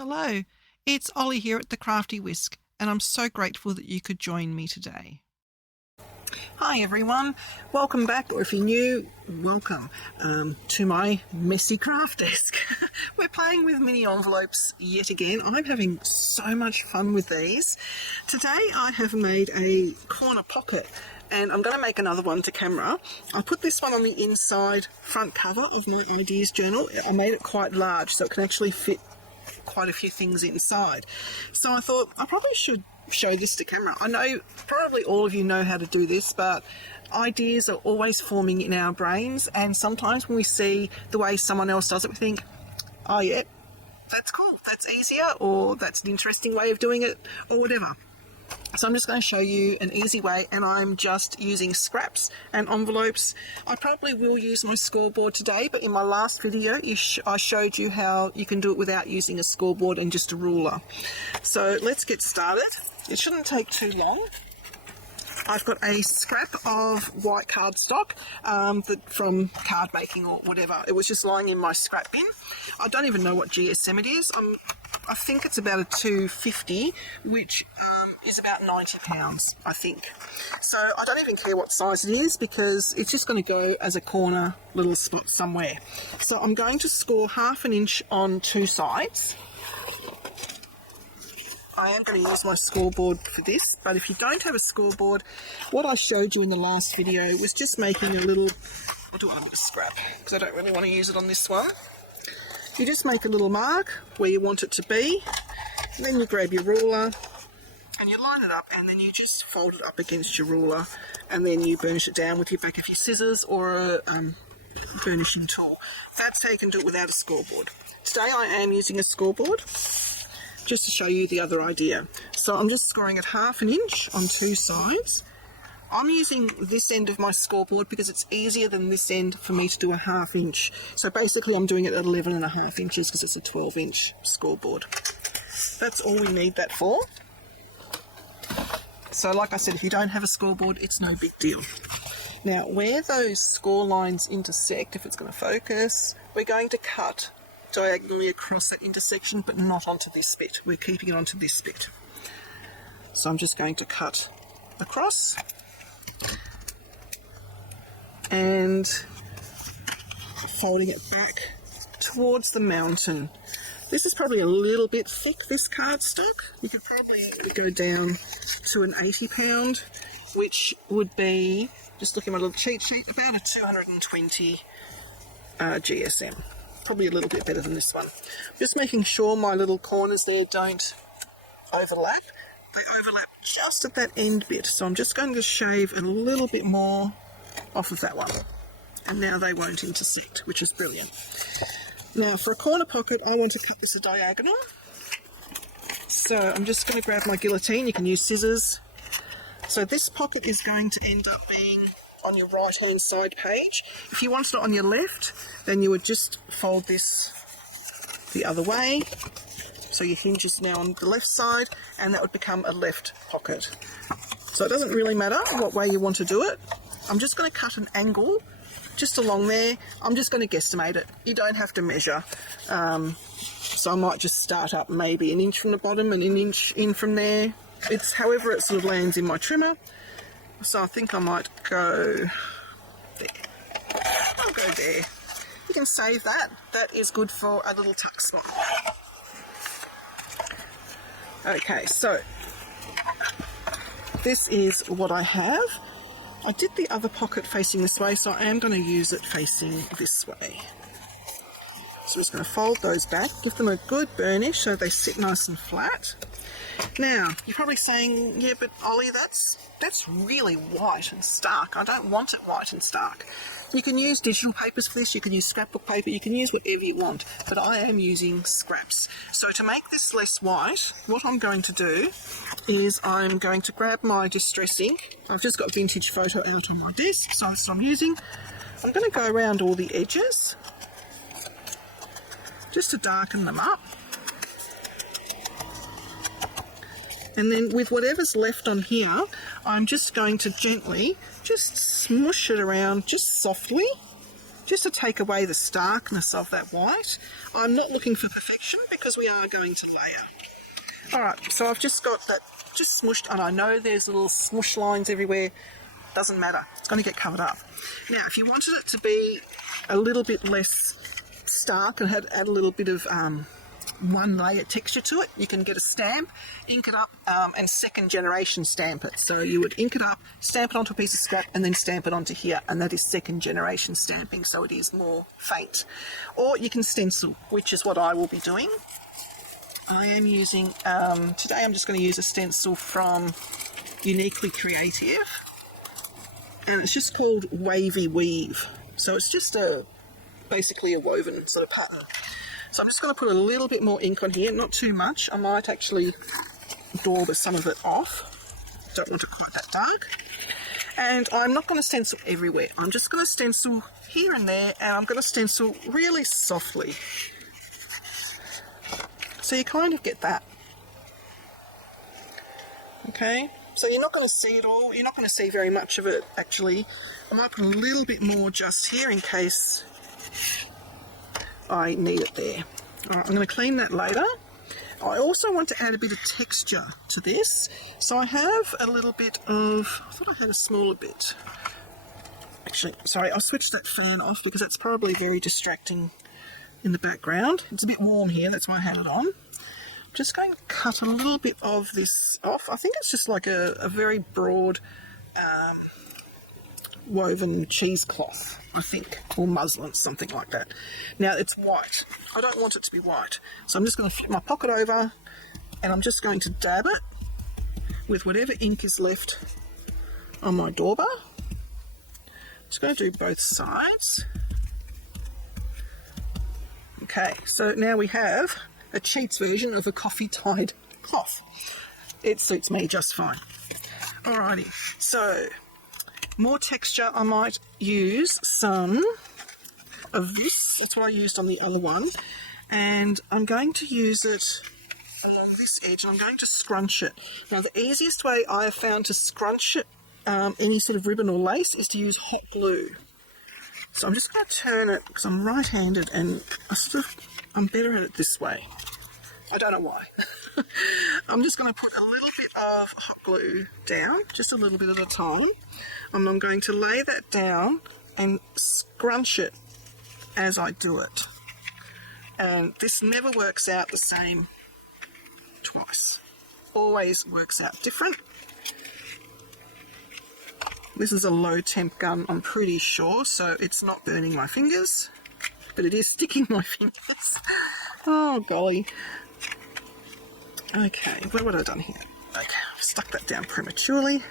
Hello, it's Ollie here at the Crafty Whisk, and I'm so grateful that you could join me today. Hi everyone, welcome back, or if you're new, welcome to my messy craft desk. We're playing with mini envelopes yet again. I'm having so much fun with these. Today I have made a corner pocket, and I'm going to make another one to camera. I put this one on the inside front cover of my ideas journal. I made it quite large so it can actually fit quite a few things inside. So I thought I probably should show this to camera. I know probably all of you know how to do this, but ideas are always forming in our brains, and sometimes when we see the way someone else does it, we think, oh yeah, that's cool, that's easier, or that's an interesting way of doing it, or whatever. So I'm just going to show you an easy way, and I'm just using scraps and envelopes. I probably will use my scoreboard today, but in my last video I showed you how you can do it without using a scoreboard and just a ruler. So let's get started. It shouldn't take too long. I've got a scrap of white cardstock from card making or whatever. It was just lying in my scrap bin. I don't even know what GSM it is. I think it's about a 250, which is about 90 pounds, I think. So I don't even care what size it is because it's just going to go as a corner little spot somewhere. So I'm going to score 1/2 inch on two sides. I am going to use my scoreboard for this, but if you don't have a scoreboard, what I showed you in the last video was just making a little, I'll do it on a scrap because I don't really want to use it on this one. You just make a little mark where you want it to be, and then you grab your ruler and you line it up, and then you just fold it up against your ruler, and then you burnish it down with your back of your scissors or a burnishing tool. That's how you can do it without a scoreboard. Today I am using a scoreboard, just to show you the other idea. So I'm just scoring it 1/2 inch on two sides. I'm using this end of my scoreboard because it's easier than this end for me to do a 1/2 inch. So basically I'm doing it at 11.5 inches because it's a 12-inch scoreboard. That's all we need that for. So like I said, if you don't have a scoreboard, it's no big deal. Now where those score lines intersect, if it's going to focus, we're going to cut diagonally across that intersection, but not onto this bit. We're keeping it onto this bit. So I'm just going to cut across and folding it back towards the mountain. This is probably a little bit thick, this cardstock. You could probably go down to an 80 pound, which would be, just looking at my little cheat sheet, about a 220 GSM. Probably a little bit better than this one. Just making sure my little corners there don't overlap. They overlap just at that end bit, so I'm just going to shave a little bit more off of that one, and now they won't intersect, which is brilliant. Now for a corner pocket I want to cut this a diagonal, so I'm just going to grab my guillotine. You can use scissors. So this pocket is going to end up being on your right hand side page. If you wanted it on your left, then you would just fold this the other way, so your hinge is now on the left side, and that would become a left pocket. So it doesn't really matter what way you want to do it. I'm just going to cut an angle just along there. I'm just going to guesstimate it. You don't have to measure. So I might just start up maybe 1 inch from the bottom and 1 inch in from there. It's however it sort of lands in my trimmer. So I think I might go there. I'll go there. You can save that. That is good for a little tuck spot. Okay, so this is what I have. I did the other pocket facing this way, so I am going to use it facing this way. So I'm just going to fold those back, give them a good burnish so they sit nice and flat. Now, you're probably saying, yeah, but Ollie, that's really white and stark. I don't want it white and stark. You can use digital papers for this, you can use scrapbook paper, you can use whatever you want, but I am using scraps. So to make this less white, what I'm going to do is I'm going to grab my distress ink. I've just got vintage photo out on my desk, so that's what I'm using. I'm going to go around all the edges just to darken them up. And then with whatever's left on here, I'm just going to gently just smush it around just softly just to take away the starkness of that white. I'm not looking for perfection because we are going to layer. All right, so I've just got that just smushed, and I know there's little smush lines everywhere. Doesn't matter, it's going to get covered up. Now, if you wanted it to be a little bit less stark and add a little bit of one layer texture to it, you can get a stamp, ink it up, and second generation stamp it. So you would ink it up, stamp it onto a piece of scrap, and then stamp it onto here, and that is second generation stamping, so it is more faint. Or you can stencil, which is what I will be doing. I am using, today I'm just going to use a stencil from Uniquely Creative, and it's just called Wavy Weave. So it's just basically a woven sort of pattern. So I'm just going to put a little bit more ink on here, not too much. I might actually daub some of it off. Don't want it quite that dark. And I'm not going to stencil everywhere. I'm just going to stencil here and there, and I'm going to stencil really softly. So you kind of get that. Okay, so you're not going to see it all. You're not going to see very much of it, actually. I might put a little bit more just here in case I need it there. All right, I'm going to clean that later. I also want to add a bit of texture to this. So I have a little bit of, I thought I had a smaller bit. Actually, sorry, I'll switch that fan off because it's probably very distracting in the background. It's a bit warm here, that's why I had it on. I'm just going to cut a little bit of this off. I think it's just like a very broad woven cheesecloth, I think, or muslin, something like that. Now it's white. I don't want it to be white, so I'm just going to flip my pocket over, and I'm just going to dab it with whatever ink is left on my dauber. Just going to do both sides. Okay, so now we have a cheats version of a coffee-tied cloth. It suits me just fine. Alrighty, so more texture. I might use some of this. That's what I used on the other one. And I'm going to use it along this edge, and I'm going to scrunch it. Now, the easiest way I have found to scrunch it, any sort of ribbon or lace, is to use hot glue. So I'm just going to turn it, because I'm right-handed, and I'm better at it this way. I don't know why. I'm just going to put a little bit of hot glue down, just a little bit at a time. And I'm going to lay that down and scrunch it as I do it. And this never works out the same twice. Always works out different. This is a low temp gun, I'm pretty sure, so it's not burning my fingers, but it is sticking my fingers. Oh golly. Okay, what have I done here? Okay, I've stuck that down prematurely.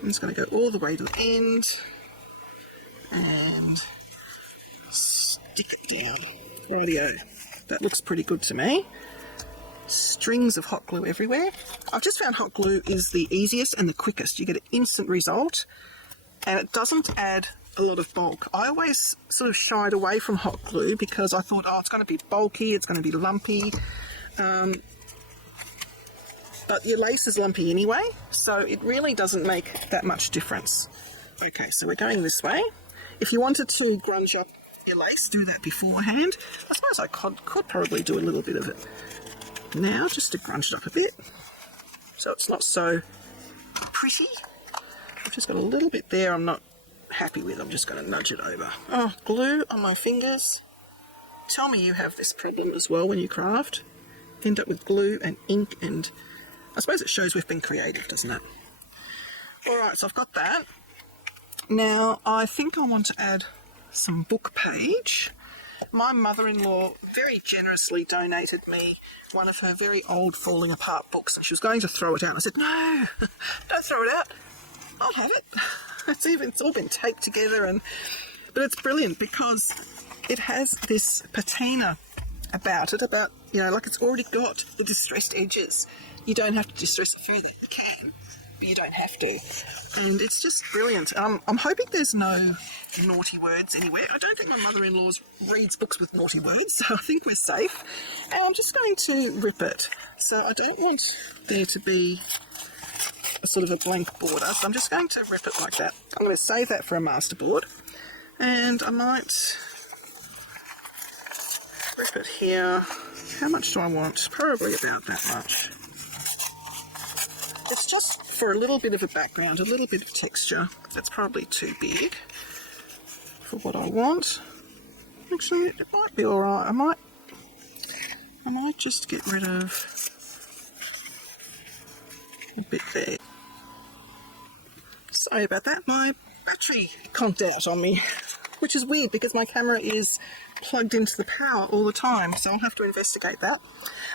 I'm just going to go all the way to the end and stick it down. Rightio. That looks pretty good to me. Strings of hot glue everywhere. I've just found hot glue is the easiest and the quickest. You get an instant result, and it doesn't add a lot of bulk. I always sort of shied away from hot glue because I thought, oh, it's going to be bulky, it's going to be lumpy. But your lace is lumpy anyway, so it really doesn't make that much difference. Okay, so we're going this way. If you wanted to grunge up your lace, do that beforehand. I suppose I could probably do a little bit of it now, just to grunge it up a bit, so it's not so pretty. I've just got a little bit there I'm not happy with. I'm just going to nudge it over. Oh, glue on my fingers. Tell me you have this problem as well when you craft. End up with glue and ink, and I suppose it shows we've been creative, doesn't it? Alright, so I've got that. Now, I think I want to add some book page. My mother-in-law very generously donated me one of her very old falling apart books, and she was going to throw it out. I said, no, don't throw it out. I'll have it. It's all been taped together, but it's brilliant because it has this patina about it, like it's already got the distressed edges. You don't have to distress it further. You can, but you don't have to. And it's just brilliant. I'm hoping there's no naughty words anywhere. I don't think my mother-in-law reads books with naughty words, so I think we're safe. And I'm just going to rip it. So I don't want there to be a sort of a blank border, so I'm just going to rip it like that. I'm going to save that for a masterboard. And I might wrap it here. How much do I want? Probably about that much. It's just for a little bit of a background, a little bit of texture. That's probably too big for what I want. Actually, it might be alright. I might just get rid of a bit there. Sorry about that. My battery conked out on me, which is weird because my camera is plugged into the power all the time, so I'll have to investigate that.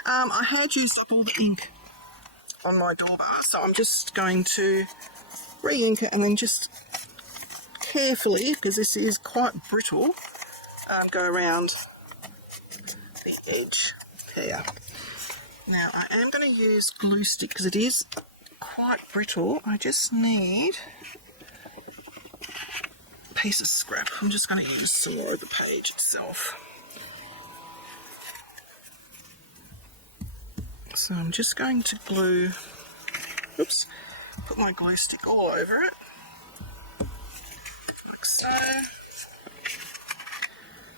I had used up all the ink on my door bar, so I'm just going to re-ink it and then just carefully, because this is quite brittle, go around the edge here. Now I am going to use glue stick because it is quite brittle. I just need a piece of scrap. I'm just going to use some more of the page itself. So I'm just going to glue, oops, put my glue stick all over it, like so.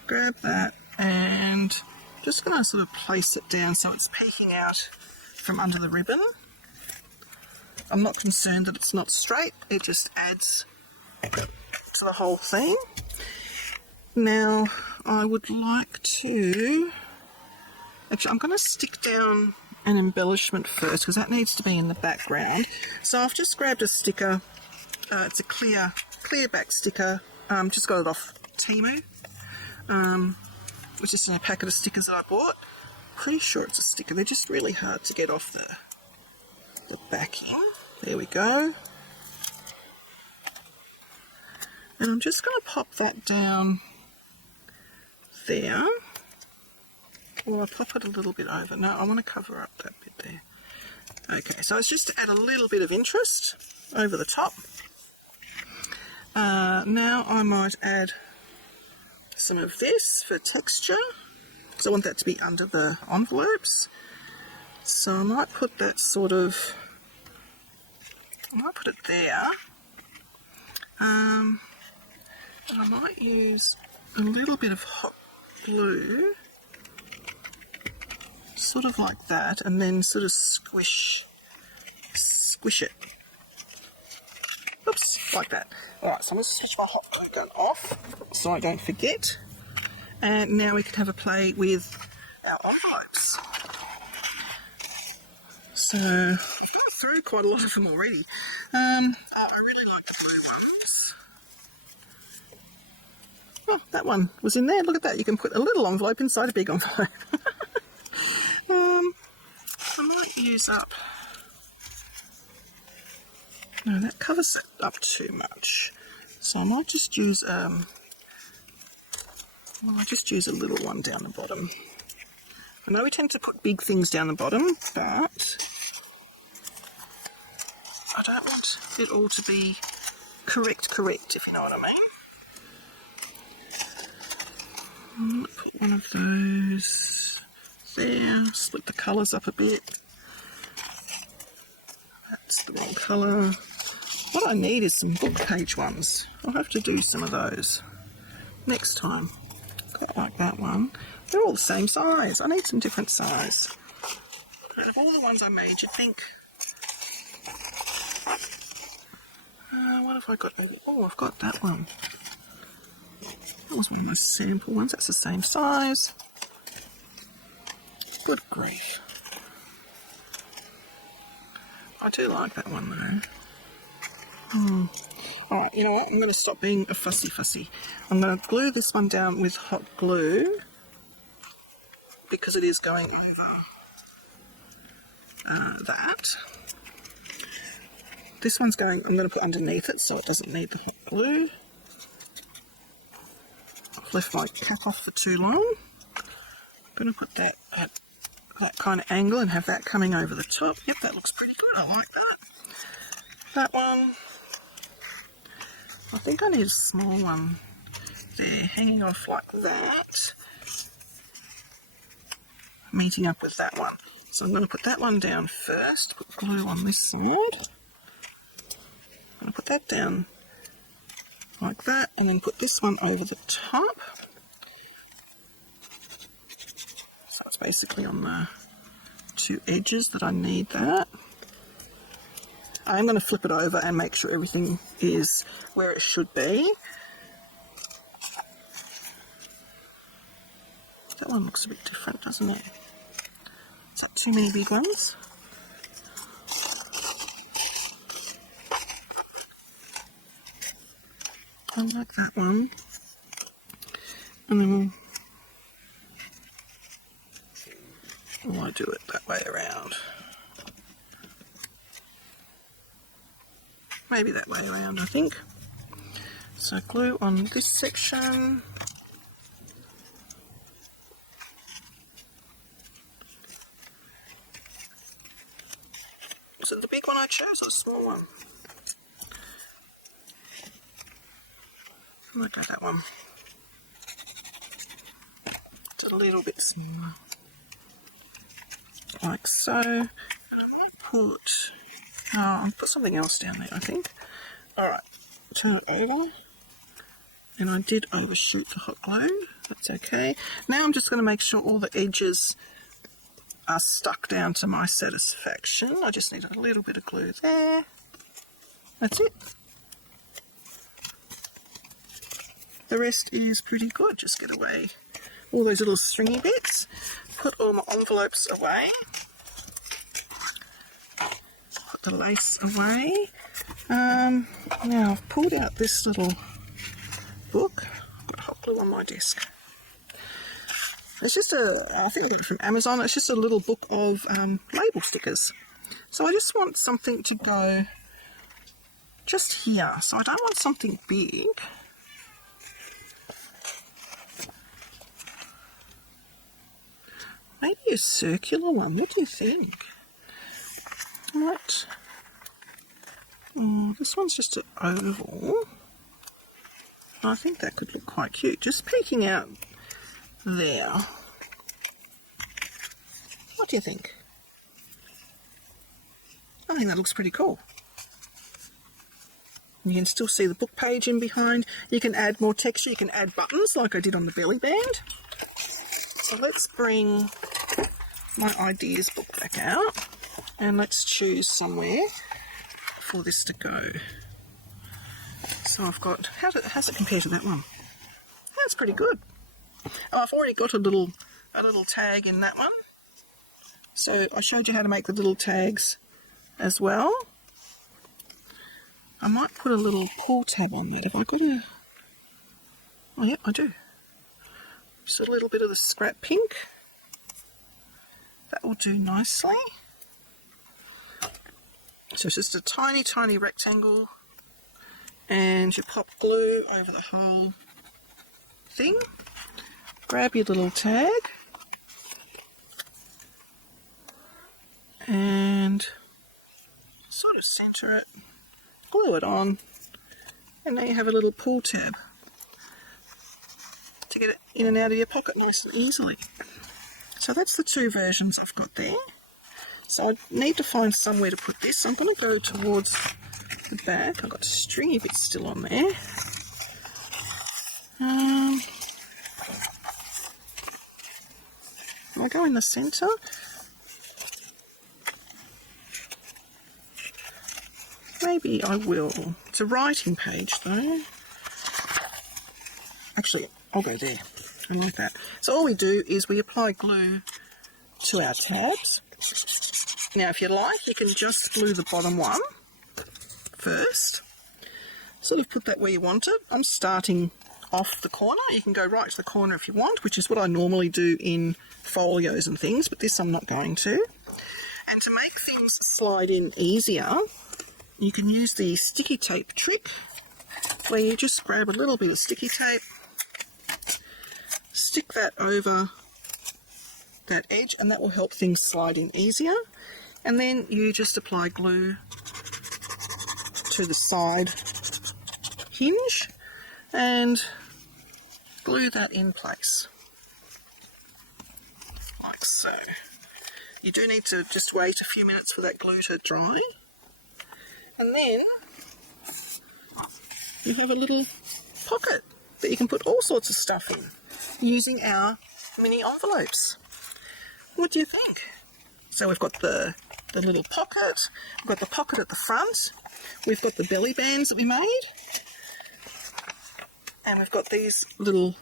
Grab that and just going to sort of place it down so it's peeking out from under the ribbon. I'm not concerned that it's not straight, it just adds to the whole thing. Now I would like to, actually I'm going to stick down an embellishment first because that needs to be in the background. So I've just grabbed a sticker, it's a clear back sticker, just got it off Temu. It was just in a packet of stickers that I bought. Pretty sure it's a sticker, they're just really hard to get off the backing. There we go. And I'm just going to pop that down there. Or I'll pop it a little bit over. No, I want to cover up that bit there. Okay, so it's just to add a little bit of interest over the top. Now I might add some of this for texture, because I want that to be under the envelopes. So I might put that sort of, I might put it there. And I might use a little bit of hot glue, sort of like that, and then sort of squish it. Oops, like that. Alright, so I'm going to switch my hot glue gun off so I don't forget. And now we can have a play with our envelopes. So I've gone through quite a lot of them already. I really like the blue ones. Oh, that one was in there. Look at that. You can put a little envelope inside a big envelope. I might use up... No, that covers it up too much. So I might just use well, I just use a little one down the bottom. I know we tend to put big things down the bottom, but I don't want it all to be correct, if you know what I mean. I'm going to put one of those there, split the colours up a bit. That's the wrong colour. What I need is some book page ones. I'll have to do some of those next time. Quite like that one. They're all the same size. I need some different size. But of all the ones I made, you'd think... what have I got over? Oh, I've got that one. That was one of those sample ones. That's the same size. Good grief. I do like that one though. Alright, you know what? I'm going to stop being a fussy. I'm going to glue this one down with hot glue because it is going over that. This one's going, I'm going to put underneath it so it doesn't need the hot glue. I've left my cap off for too long. I'm going to put that at that kind of angle and have that coming over the top. Yep, that looks pretty good. I like that. That one. I think I need a small one there, hanging off like that, meeting up with that one. So I'm going to put that one down first, put glue on this side. I'm going to put that down like that, and then put this one over the top. So it's basically on the two edges that I need that. I'm going to flip it over and make sure everything is where it should be. That one looks a bit different, doesn't it? Is that too many big ones? I like that one. And then I do it that way around. Maybe that way around, I think. So glue on this section. Was it the big one I chose or the small one? I'm going to go that one. It's a little bit smaller. Like so. And I might I'll put something else down there, I think. Alright, turn it over. And I did overshoot the hot glue. That's okay. Now I'm just going to make sure all the edges are stuck down to my satisfaction. I just need a little bit of glue there. That's it. The rest is pretty good. Just get away all those little stringy bits. Put all my envelopes away. Put the lace away. Now I've pulled out this little book. I've got hot glue on my desk. It's just I think I got it from Amazon. It's just a little book of label stickers. So I just want something to go just here. So I don't want something big. Maybe a circular one. What do you think? Right. Oh, this one's just an oval. I think that could look quite cute. Just peeking out there. What do you think? I think that looks pretty cool. You can still see the book page in behind. You can add more texture. You can add buttons like I did on the belly band. So let's bring my ideas book back out and let's choose somewhere for this to go. So I've got, how's it compare to that one? That's pretty good. Oh, I've already got a little tag in that one. So I showed you how to make the little tags as well. I might put a little pull tab on that. Have I got a... Oh yeah, I do. Just a little bit of the scrap pink. That will do nicely. So it's just a tiny, tiny rectangle. And you pop glue over the whole thing. Grab your little tag. And sort of center it. Glue it on. And now you have a little pull tab to get it in and out of your pocket nice and easily. So that's the two versions I've got there. So I need to find somewhere to put this. I'm going to go towards the back. I've got stringy bits still on there. I go in the centre. Maybe I will. It's a writing page though. Actually, I'll go there. I like that. So all we do is we apply glue to our tabs. Now if you like, you can just glue the bottom one first. Sort of put that where you want it. I'm starting off the corner. You can go right to the corner if you want, which is what I normally do in folios and things, but this I'm not going to. And to make things slide in easier, you can use the sticky tape trick, where you just grab a little bit of sticky tape, stick that over that edge, and that will help things slide in easier. And then you just apply glue to the side hinge and glue that in place, like so. You do need to just wait a few minutes for that glue to dry. And then you have a little pocket that you can put all sorts of stuff in using our mini envelopes. What do you think? So we've got the little pocket, we've got the pocket at the front, we've got the belly bands that we made, and we've got these little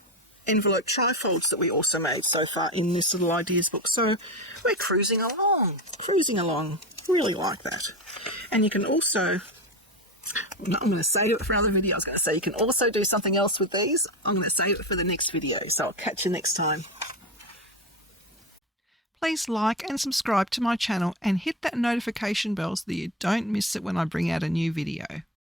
envelope trifolds that we also made so far in this little ideas book. So we're cruising along. Really like that. And you can also, I'm going to save it for another video. I was going to say you can also do something else with these. I'm going to save it for the next video, so I'll catch you next time. Please like and subscribe to my channel and hit that notification bell so that you don't miss it when I bring out a new video.